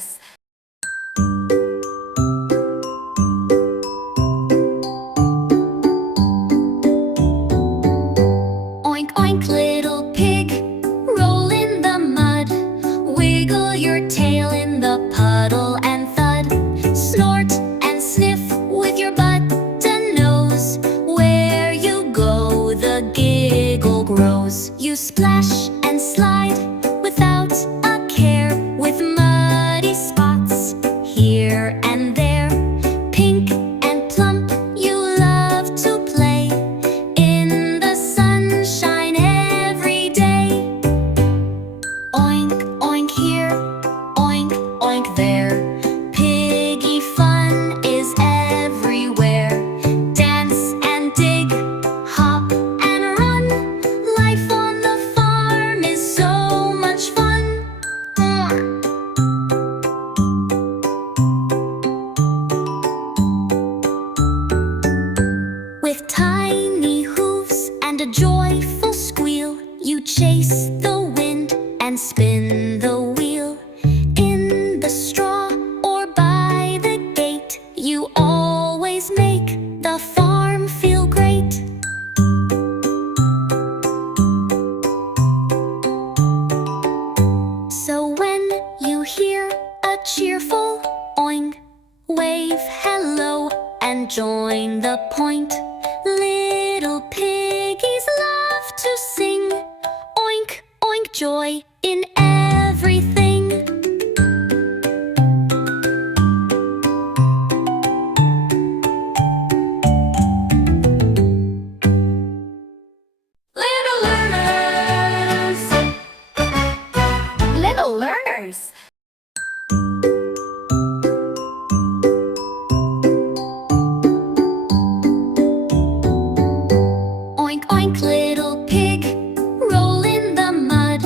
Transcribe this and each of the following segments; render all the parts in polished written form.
toddlers. Oink oink little pig, roll in the mud, wiggle your tail in the puddle and thud, snort and sniff with your button nose, where you go the giggle grows. You splash and slide without a care, with muddy spots here and there. Pink and plump, you love to play in the sunshine every day. Oink oink here, oink oink there, piggy fun is everywhere. Dance and dig, hop and run, life on the farm is so much fun. With tiny hooves and a joyful squeal, you chase the wind and spin the wheel. In the straw or by the gate, you always make the farm feel great. So when you hear a cheerful oink, wave hello and join the point. Little piggies love to sing, oink oink joy in everything. Little learners, little learners. Oink oink little pig, roll in the mud,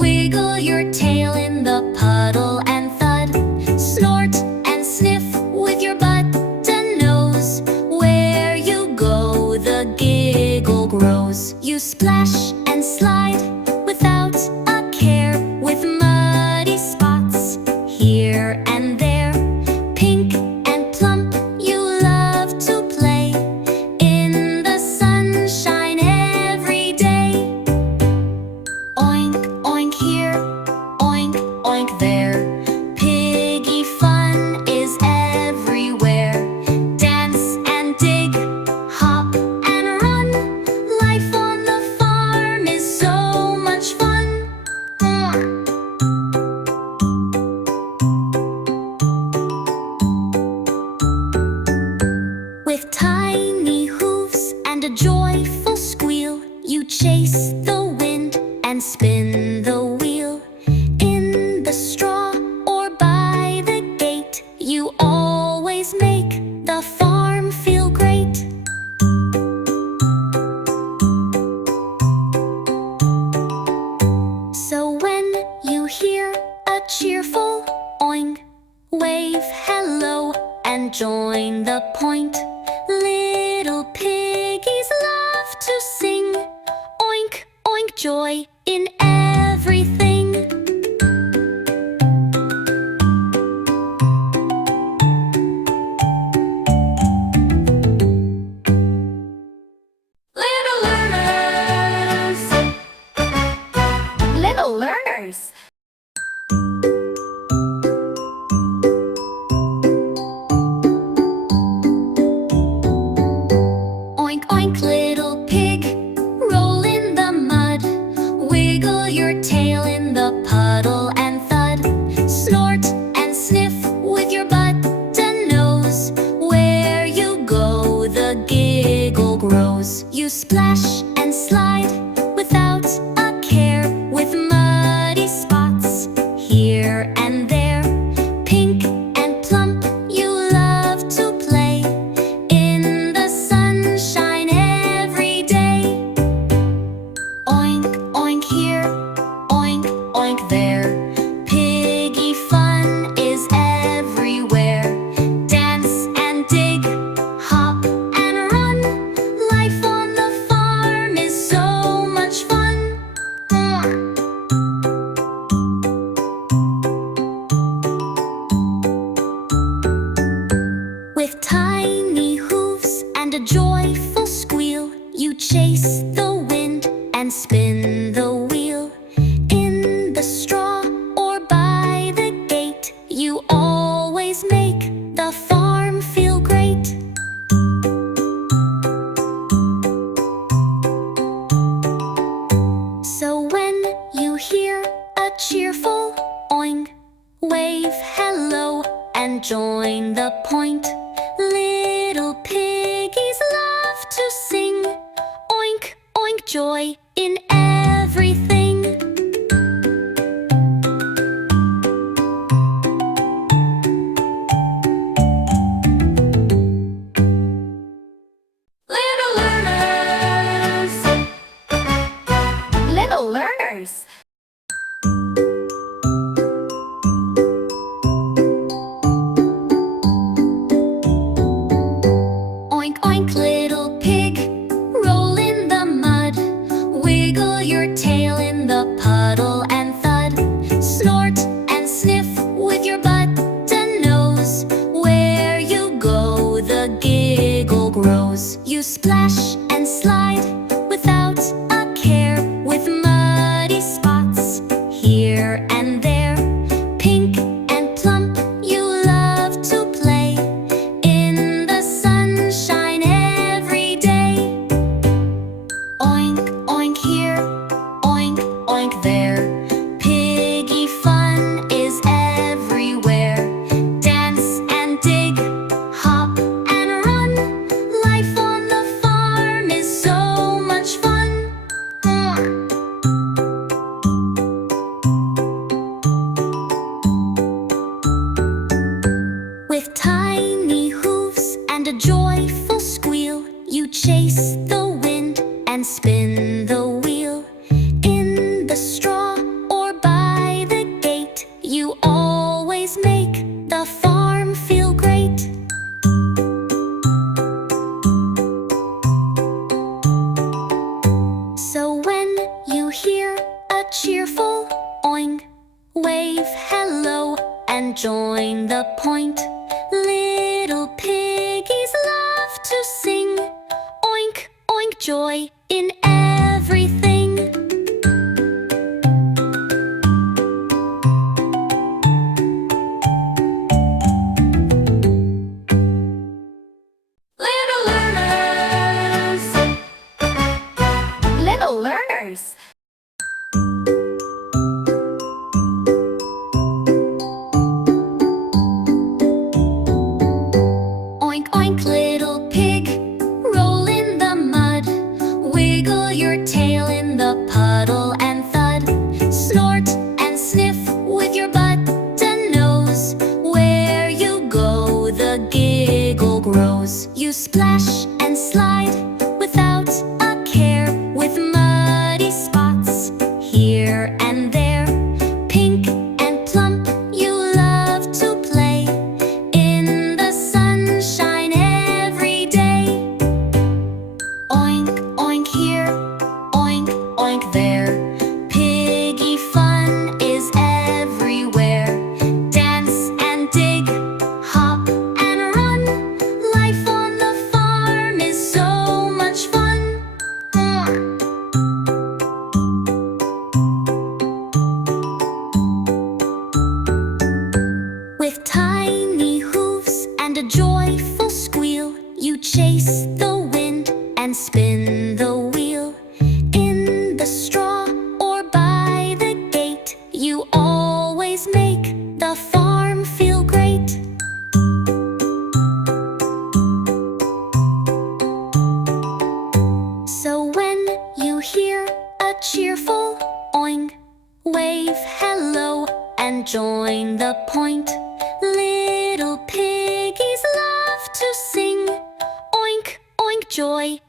wiggle your tail in the puddle and thud, snort and sniff with your button nose, where you go the giggle grows. You splash and slide without a care, with muddy spots here and there. Pink and plump, you love to play in the sunshine every day. Oink oink here, oink oink there, piggy fun is everywhere. Dance and dig, hop and run, life on the farm is so much fun. With tiny hooves and a joyful squeal, you chase the wind and spin the wheel. In the straw or by the gate, you always make the farm feel great. So when you hear a cheerful oink, wave hello and join the point. Little piggies love to sing, oink oink joy in everything. Little learners, little learners. Oink oink little pig, roll in the mud, wiggle your tail in the puddle and thud, snort and sniff with your button nose, where you go the giggle grows. You splash and slide without a care, with muddy spots and spin the wheel. In the straw or by the gate, you always make the farm feel great. So when you hear a cheerful oink, wave hello and join the point. Little piggies love to sing, oink, oink, joy in everything. Little learners, little learners. Oink, oink, little pig, roll in the mud. Wiggle your tail in the puddle and thud. Snort and sniff with your button nose. Where you go, the giggle grows. You splash and slide without a care, with muddy spots here and there. Pink and plump, you love to play in the sunshine every day. Oink, oink here, oink, oink there. Piggy fun is everywhere. Dance and dig, hop and run. Life on the farm is so much fun. With tiny hooves and a joyful squeal, you chase the wind and spin the wheel. In the straw or by the gate, you always make the farm feel great. So when you hear a cheerful oink, wave hello and join the point. Little piggies love to sing, oink, oink, joy in everything. Little learners, little learners. Oink, oink, little pig, roll in the mud. Wiggle your tail in the puddle and thud. Snort and sniff with your button nose. Where you go, the giggle grows. You splash and slide without a care, with muddy spots here and there. Pink and plump, you love to play in the sunshine every day. Oink, oink here, oink, oink there. Piggy fun is everywhere. Dance and dig, hop and run. Life on the farm is so much fun. With tiny hooves and a joyful squeal, you chase the wind and spin the wheel. In the straw or by the gate, you always make the farm feel great. So when you hear a cheerful oink, wave hello and join the point. Little piggies love to sing, oink, oink, joy